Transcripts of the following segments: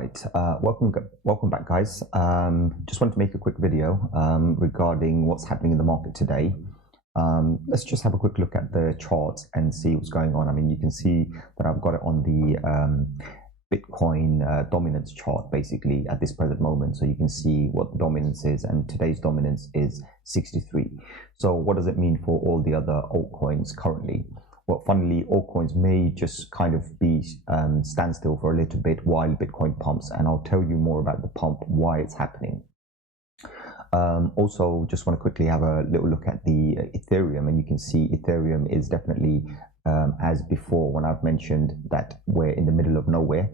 right, welcome back, guys. Just wanted to make a quick video regarding what's happening in the market today. Let's just have a quick look at the charts and see what's going on. I mean, you can see that I've got it on the Bitcoin dominance chart basically at this present moment. So you can see what the dominance is, and today's dominance is 63. So what does it mean for all the other altcoins currently? Well, funnily, altcoins may just kind of be standstill for a little bit while Bitcoin pumps, and I'll tell you more about the pump, why it's happening. Also, just want to quickly have a little look at the Ethereum, and you can see Ethereum is definitely, as before, when I've mentioned that we're in the middle of nowhere.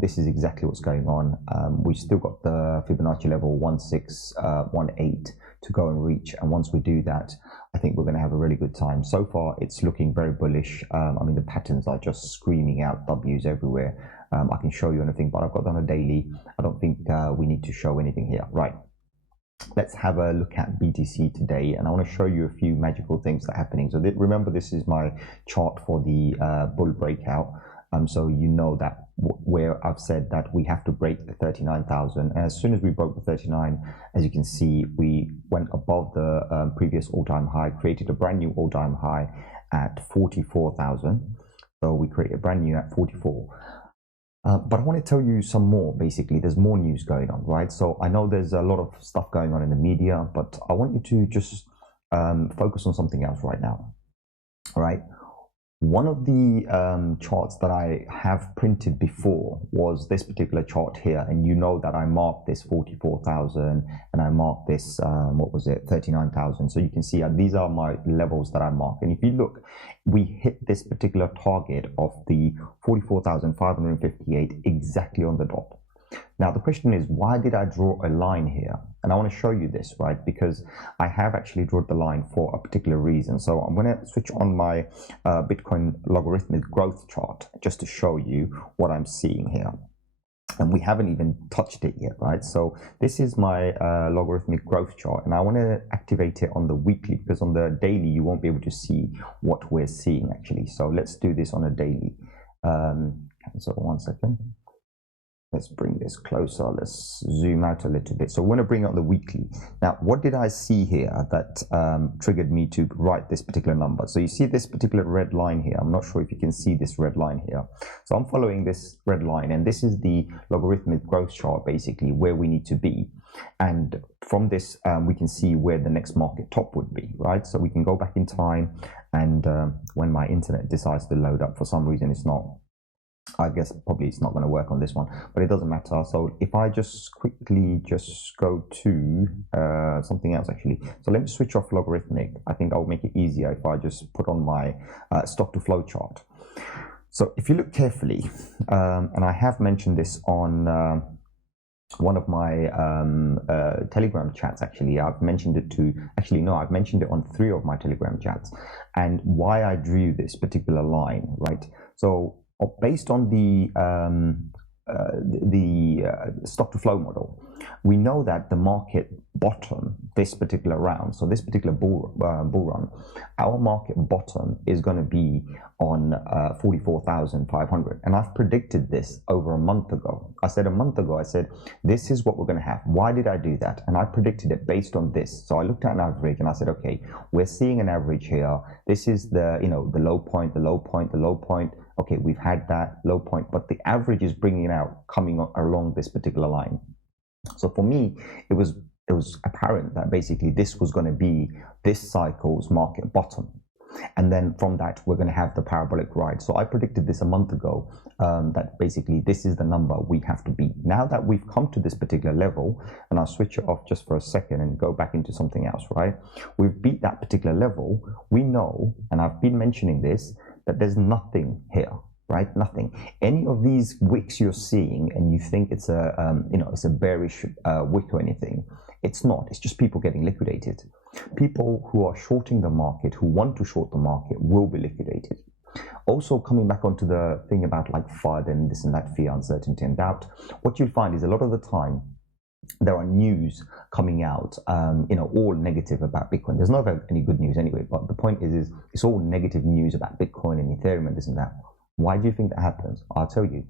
This is exactly what's going on. We've still got the Fibonacci level 1618 to go and reach, and once we do that, I think we're going to have a really good time. So far, it's looking very bullish. I mean, the patterns are just screaming out W's everywhere. I can show you anything, but I've got that on a daily. I don't think we need to show anything here. Right. Let's have a look at BTC today, and I want to show you a few magical things that are happening. So remember, this is my chart for the bull breakout. So you know that where I've said that we have to break the 39,000. And as soon as we broke the 39, as you can see, we went above the previous all-time high, created a brand new all-time high at 44,000. So we created a brand new at 44. But I want to tell you some more. Basically, there's more news going on, right? So I know there's a lot of stuff going on in the media, but I want you to just focus on something else right now. All right. One of the charts that I have printed before was this particular chart here, and you know that I marked this 44,000 and I marked this, what was it, 39,000. So you can see these are my levels that I marked. And if you look, we hit this particular target of the 44,558 exactly on the dot. Now, the question is, why did I draw a line here? And I want to show you this, right? Because I have actually drawn the line for a particular reason. So I'm going to switch on my Bitcoin logarithmic growth chart just to show you what I'm seeing here. And we haven't even touched it yet, right? So this is my logarithmic growth chart, and I want to activate it on the weekly, because on the daily, you won't be able to see what we're seeing actually. So let's do this on a daily. So 1 second. Let's bring this closer. Let's zoom out a little bit. So we're going to bring out the weekly. Now, what did I see here that triggered me to write this particular number? So you see this particular red line here. I'm not sure if you can see this red line here. So I'm following this red line, and this is the logarithmic growth chart, basically where we need to be. And from this, we can see where the next market top would be, right? So we can go back in time, and when my internet decides to load up, for some reason it's not. I guess probably it's not going to work on this one, but it doesn't matter. So if I just quickly just go to something else actually. So let me switch off logarithmic. I think I'll make it easier if I just put on my stock to flow chart. So if you look carefully, and I have mentioned this on one of my Telegram chats, actually. I've mentioned it to, actually no, I've mentioned it on 3 of my Telegram chats, and why I drew this particular line, right? So based on the stock to flow model, we know that the market bottom this particular round, so this particular bull run, our market bottom is going to be on 44,500. And I've predicted this over a month ago. I said this is what we're going to have. Why did I do that? And I predicted it based on this. So I looked at an average and I said, okay, we're seeing an average here. This is the, you know, the low point, the low point, the low point. Okay, we've had that low point, but the average is bringing out, coming along this particular line. So for me, it was apparent that basically this was going to be this cycle's market bottom. And then from that, we're going to have the parabolic ride. So I predicted this a month ago, that basically this is the number we have to beat. Now that we've come to this particular level, and I'll switch it off just for a second and go back into something else, right? We've beat that particular level. We know, and I've been mentioning this, that there's nothing here, right? Nothing. Any of these wicks you're seeing, and you think it's a, you know, it's a bearish wick or anything, it's not. It's just people getting liquidated. People who are shorting the market, who want to short the market, will be liquidated. Also, coming back onto the thing about like FUD and this and that, fear, uncertainty, and doubt, what you'll find is a lot of the time there are news coming out, you know, all negative about Bitcoin. There's not any good news anyway, but the point is it's all negative news about Bitcoin and Ethereum and this and that. Why do you think that happens? I'll tell you.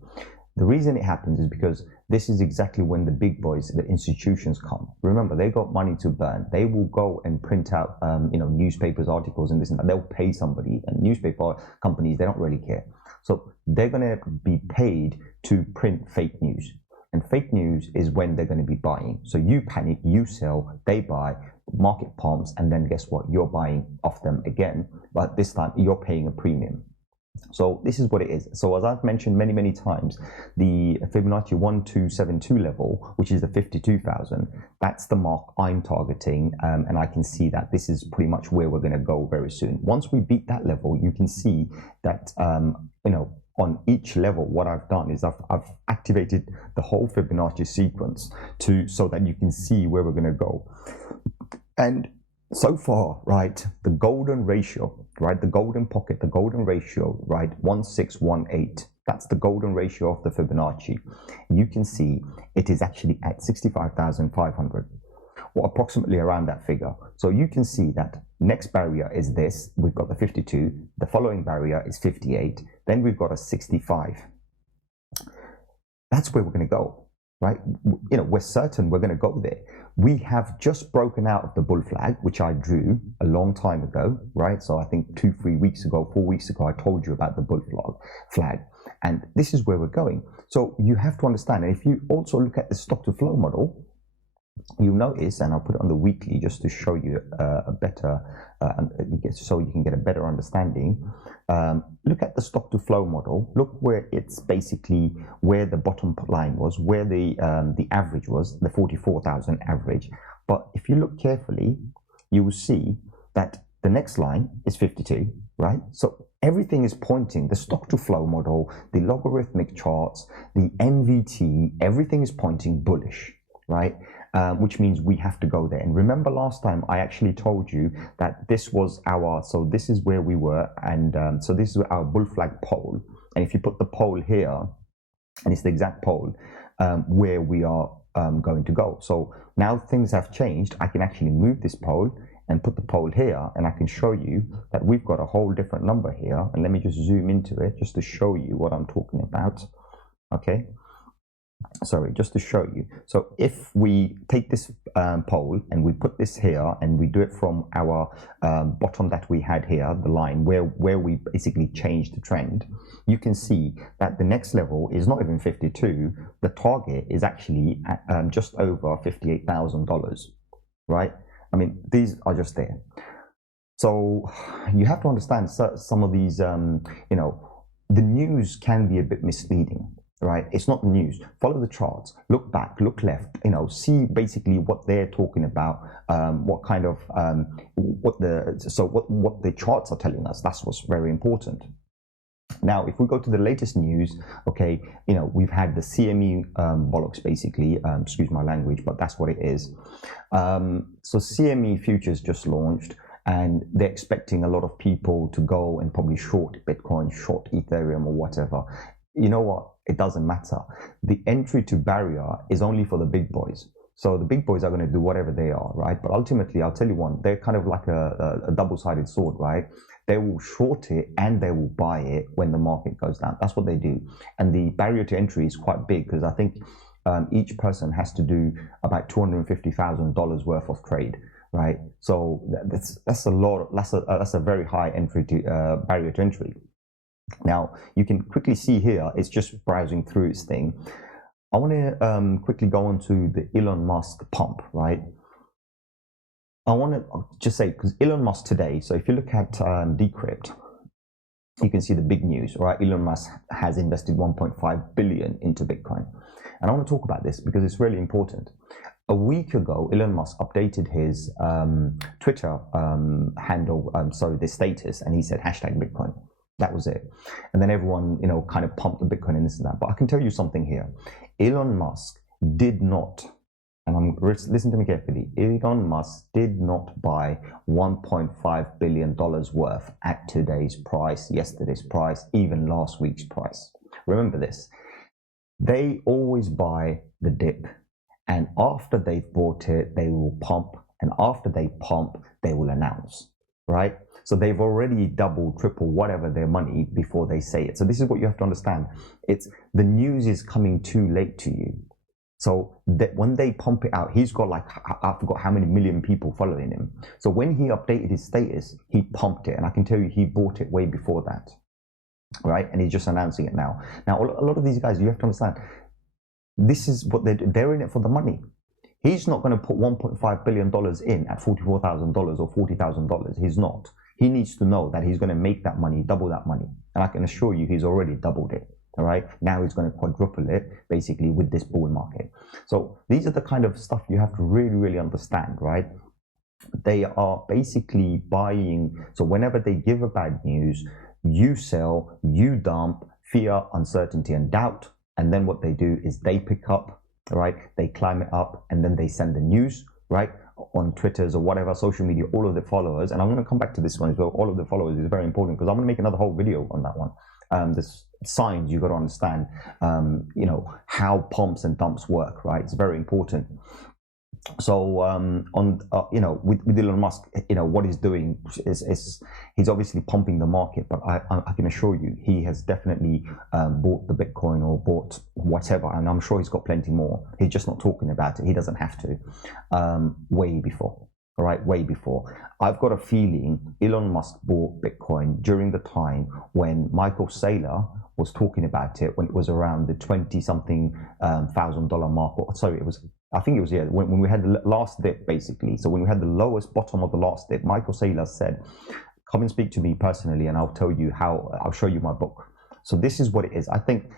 The reason it happens is because this is exactly when the big boys, the institutions, come. Remember, they got money to burn. They will go and print out, newspapers, articles, and this and that. They'll pay somebody, and newspaper companies, they don't really care. So they're going to be paid to print fake news. And fake news is when they're going to be buying. So you panic, you sell, they buy, market pumps, and then guess what? You're buying off them again, but this time you're paying a premium. So this is what it is. So as I've mentioned many, many times, the Fibonacci 1272 level, which is the 52,000, that's the mark I'm targeting. And I can see that this is pretty much where we're going to go very soon. Once we beat that level, you can see that, on each level, what I've done is I've activated the whole Fibonacci sequence so that you can see where we're going to go. And so far, right, the golden ratio, right, the golden pocket, the golden ratio, right, 1618. That's the golden ratio of the Fibonacci. You can see it is actually at 65,500, or approximately around that figure. So you can see that next barrier is this. We've got the 52. The following barrier is 58. Then we've got a 65. That's where we're going to go, right? We're certain we're going to go there. We have just broken out of the bull flag, which I drew a long time ago, right? So I think 2-3 weeks ago, 4 weeks ago, I told you about the bull flag. And this is where we're going. So you have to understand, and if you also look at the stock to flow model, you'll notice, and I'll put it on the weekly just to show you a better, so you can get a better understanding. Look at the stock to flow model. Look where it's basically where the bottom line was, where the average was, the 44,000 average. But if you look carefully, you will see that the next line is 52, right? So everything is pointing, the stock to flow model, the logarithmic charts, the MVT, everything is pointing bullish, right? Which means we have to go there. And remember last time I actually told you that this was so this is where we were, and so this is our bull flag pole. And if you put the pole here, and it's the exact pole where we are going to go. So now things have changed. I can actually move this pole and put the pole here, and I can show you that we've got a whole different number here. And let me just zoom into it just to show you what I'm talking about. Okay. Sorry, just to show you. So if we take this pole and we put this here, and we do it from our bottom that we had here, the line where we basically changed the trend, you can see that the next level is not even 52. The target is actually at, just over $58,000, right? I mean, these are just there. So you have to understand some of these, the news can be a bit misleading. Right, it's not the news. Follow the charts. Look back, look left. See basically what they're talking about. What kind of what the charts are telling us. That's what's very important. Now, if we go to the latest news, okay, we've had the CME bollocks basically. Excuse my language, but that's what it is. So CME futures just launched, and they're expecting a lot of people to go and probably short Bitcoin, short Ethereum, or whatever. You know what? It doesn't matter. The entry to barrier is only for the big boys. So the big boys are going to do whatever they are, right? But ultimately, I'll tell you one, they're kind of like a double-sided sword, right? They will short it and they will buy it when the market goes down. That's what they do. And the barrier to entry is quite big, because I think each person has to do about $250,000 worth of trade, right? So that's a lot. That's a very high entry to barrier to entry. Now, you can quickly see here, it's just browsing through its thing. I want to quickly go on to the Elon Musk pump, right? I want to just say, because Elon Musk today, so if you look at Decrypt, you can see the big news, right? Elon Musk has invested 1.5 billion into Bitcoin. And I want to talk about this because it's really important. A week ago, Elon Musk updated his Twitter handle, the status, and he said #Bitcoin. That was it. And then everyone, kind of pumped the Bitcoin and this and that. But I can tell you something here. Elon Musk did not, and listen to me carefully, Elon Musk did not buy $1.5 billion worth at today's price, yesterday's price, even last week's price. Remember this. They always buy the dip. And after they've bought it, they will pump. And after they pump, they will announce, right? So they've already doubled, triple, whatever their money before they say it. So this is what you have to understand. It's the news is coming too late to you. So that when they pump it out, he's got like, I forgot how many million people following him. So when he updated his status, he pumped it. And I can tell you, he bought it way before that, right? And he's just announcing it now. Now, a lot of these guys, you have to understand, this is what they're in it for the money. He's not going to put $1.5 billion in at $44,000 or $40,000. He's not. He needs to know that he's going to make that money, double that money. And I can assure you, he's already doubled it. All right. Now he's going to quadruple it basically with this bull market. So these are the kind of stuff you have to really, really understand, right? They are basically buying. So whenever they give a bad news, you sell, you dump, fear, uncertainty, and doubt. And then what they do is they pick up, right? They climb it up and then they send the news, right? On Twitters or whatever, social media, all of the followers. And I'm going to come back to this one as well. All of the followers is very important because I'm going to make another whole video on that one. There's signs you got to understand, you know, how pumps and dumps work, right? It's very important. So you know, with Elon Musk, you know, what he's doing is he's obviously pumping the market, but I can assure you he has definitely bought the Bitcoin or bought whatever, and I'm sure he's got plenty more. He's just not talking about it. He doesn't have to. Way before. All right, way before. I've got a feeling Elon Musk bought Bitcoin during the time when Michael Saylor was talking about it, when it was around the 20-something $1,000 mark. Or, sorry, it was, I think it was, yeah, when we had the last dip, basically. So when we had the lowest bottom of the last dip, Michael Saylor said, come and speak to me personally and I'll tell you how, I'll show you my book. So this is what it is. I think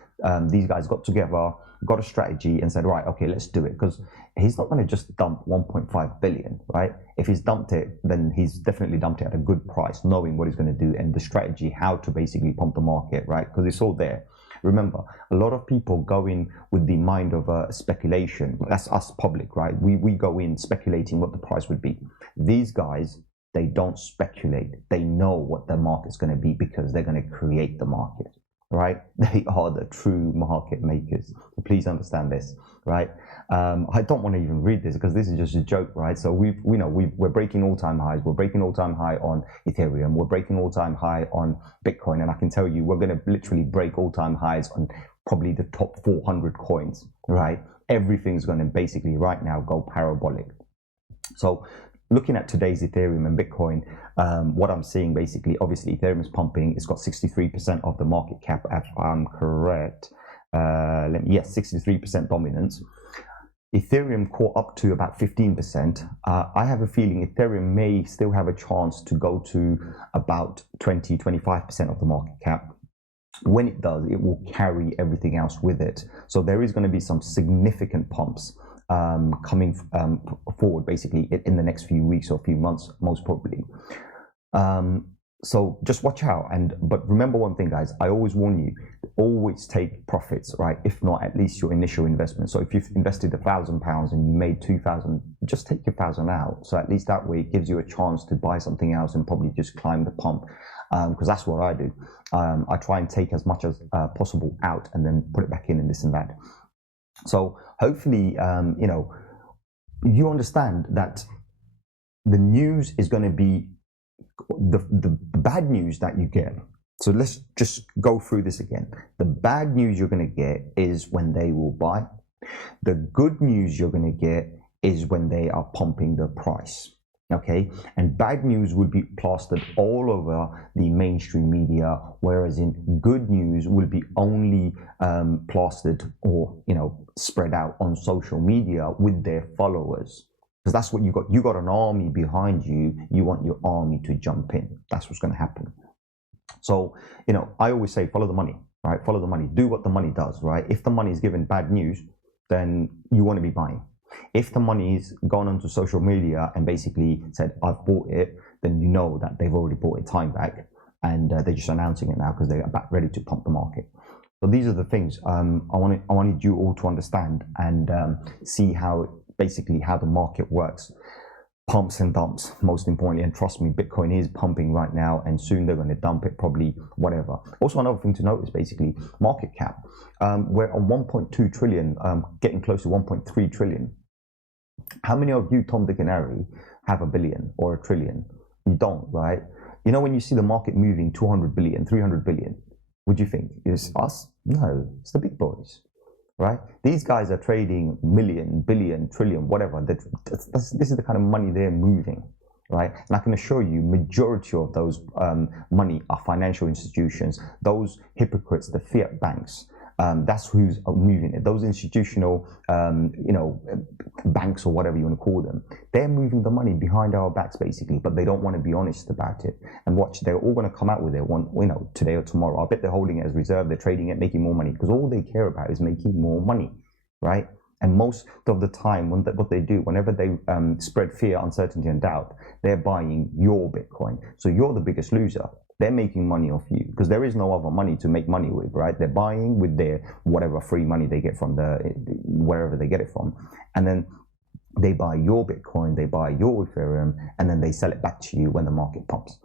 these guys got together, got a strategy and said, right, okay, let's do it. Because he's not going to just dump 1.5 billion, right? If he's dumped it, then he's definitely dumped it at a good price, knowing what he's going to do and the strategy, how to basically pump the market, right? Because it's all there. Remember, a lot of people go in with the mind of speculation. That's us public, right? We go in speculating what the price would be. These guys, they don't speculate. They know what the market's going to be because they're going to create the market. Right? They are the true market makers. So please understand this, right? I don't want to even read this because this is just a joke, right? So we're breaking all-time highs. We're breaking all-time high on Ethereum. We're breaking all-time high on Bitcoin. And I can tell you, we're going to literally break all-time highs on probably the top 400 coins, right? Everything's going to basically right now go parabolic. So looking at today's Ethereum and Bitcoin, what I'm seeing basically, obviously Ethereum is pumping. It's got 63% of the market cap, if I'm correct. Yes, 63% dominance. Ethereum caught up to about 15%. I have a feeling Ethereum may still have a chance to go to about 20-25% of the market cap. When it does, it will carry everything else with it. So there is going to be some significant pumps coming forward basically in the next few weeks or few months, most probably. So just watch out. But remember one thing, guys, I always warn you, always take profits, right? If not, at least your initial investment. So if you've invested £1,000 and you made 2,000, just take your 1,000 out. So at least that way it gives you a chance to buy something else and probably just climb the pump. Because that's what I do. I try and take as much as possible out and then put it back in and this and that. So hopefully, you know, you understand that the news is going to be the bad news that you get. So let's just go through this again. The bad news you're going to get is when they will buy. The good news you're going to get is when they are pumping the price. Okay, and bad news would be plastered all over the mainstream media, whereas in good news will be only plastered or, you know, spread out on social media with their followers, because that's what you got. You got an army behind you. You want your army to jump in. That's what's going to happen. So, you know, I always say follow the money, right? Follow the money. Do what the money does, right? If the money is given bad news, then you want to be buying. If the money's gone onto social media and basically said, I've bought it, then you know that they've already bought it time back and they're just announcing it now because they're about ready to pump the market. So these are the things I wanted you all to understand and see how basically how the market works. Pumps and dumps, most importantly, and trust me, Bitcoin is pumping right now and soon they're going to dump it, probably whatever. Also, another thing to note is basically market cap. We're on 1.2 trillion, getting close to 1.3 trillion. How many of you, Tom, Dick and Harry, have a billion or a trillion? You don't, right? You know, when you see the market moving 200 billion, 300 billion, what do you think? Is us? No, it's the big boys, right? These guys are trading million, billion, trillion, whatever. This is the kind of money they're moving, right? And I can assure you, majority of those money are financial institutions, those hypocrites, the fiat banks. That's who's moving it. Those institutional, banks or whatever you want to call them, they're moving the money behind our backs basically, but they don't want to be honest about it. And watch, they're all going to come out with it today or tomorrow. I bet they're holding it as reserve. They're trading it, making more money, because all they care about is making more money, right? And most of the time, what they do, whenever they spread fear, uncertainty, and doubt, they're buying your Bitcoin. So you're the biggest loser. They're making money off you because there is no other money to make money with, right? They're buying with their whatever free money they get from wherever they get it from, and then they buy your Bitcoin, they buy your Ethereum, and then they sell it back to you when the market pumps.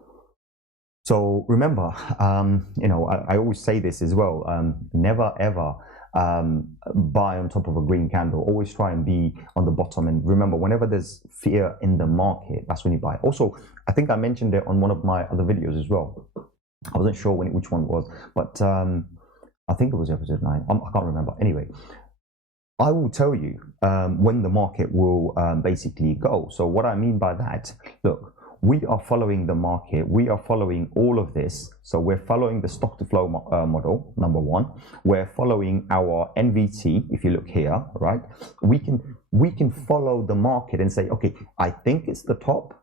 So remember, I always say this as well: never ever buy on top of a green candle. Always try and be on the bottom. And remember, whenever there's fear in the market, that's when you buy. Also, I think I mentioned it on one of my other videos as well. I wasn't sure which one it was, but I think it was episode 9. I can't remember. Anyway, I will tell you when the market will basically go. So what I mean by that, look, we are following the market. We are following all of this. So we're following the stock to flow model, number one. We're following our NVT. If you look here, right, we can follow the market and say, okay, I think it's the top.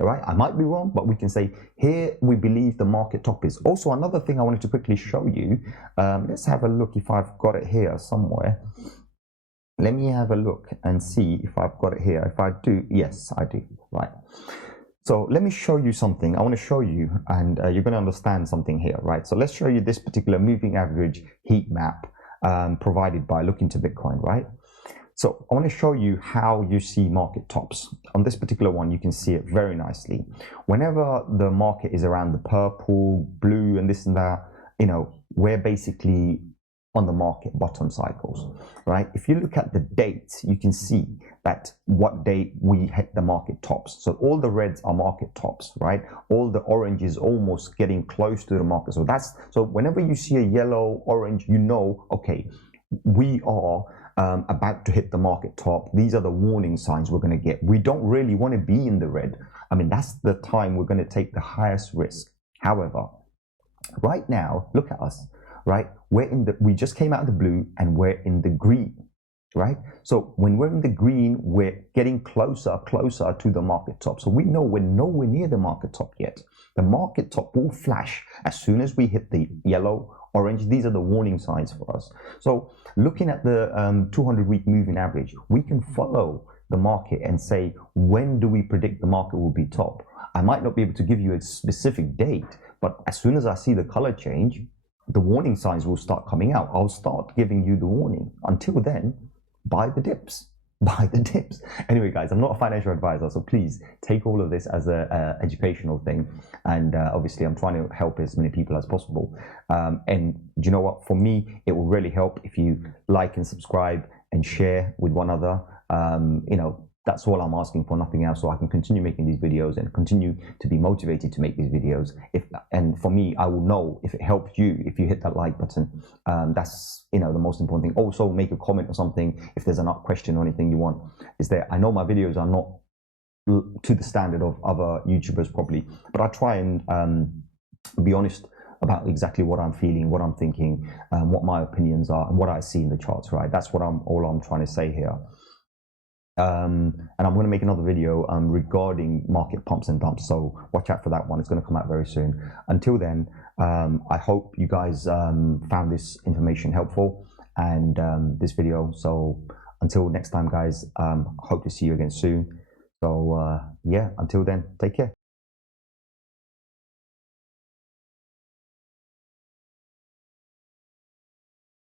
All right, I might be wrong, but we can say here we believe the market top is. Also, another thing I wanted to quickly show you. Let's have a look if I've got it here somewhere. Let me have a look and see if I've got it here. If I do, yes, I do. Right. So let me show you something. I want to show you, and you're going to understand something here, right? So let's show you this particular moving average heat map provided by Look Into Bitcoin, right? So I want to show you how you see market tops. On this particular one, you can see it very nicely. Whenever the market is around the purple, blue, and this and that, we're basically on the market bottom cycles, right? If you look at the dates, you can see that what date we hit the market tops. So all the reds are market tops, right? All the orange is almost getting close to the market. So whenever you see a yellow, orange, okay, we are about to hit the market top. These are the warning signs we're going to get. We don't really want to be in the red. I mean, that's the time we're going to take the highest risk. However, right now, look at us, right? We just came out of the blue and we're in the green, right? So when we're in the green, we're getting closer to the market top. So we know we're nowhere near the market top yet. The market top will flash as soon as we hit the yellow, orange. These are the warning signs for us. So looking at the 200-week moving average, we can follow the market and say, when do we predict the market will be top? I might not be able to give you a specific date, but as soon as I see the color change, the warning signs will start coming out. I'll start giving you the warning. Until then, buy the dips. Buy the dips. Anyway, guys, I'm not a financial advisor, so please take all of this as a educational thing. And obviously, I'm trying to help as many people as possible. And do you know what? For me, it will really help if you like and subscribe and share with one another. That's all I'm asking for, nothing else, so I can continue making these videos and continue to be motivated to make these videos. And for me, I will know if it helped you if you hit that like button. That's the most important thing. Also, make a comment or something if there's a question or anything you want. I know my videos are not to the standard of other YouTubers probably, but I try and be honest about exactly what I'm feeling, what I'm thinking, what my opinions are, and what I see in the charts. Right, that's what I'm trying to say here. And I'm going to make another video regarding market pumps and dumps, so watch out for that one. It's going to come out very soon. Until then, I hope you guys found this information helpful and this video. So until next time, guys, hope to see you again soon. So yeah, until then, take care.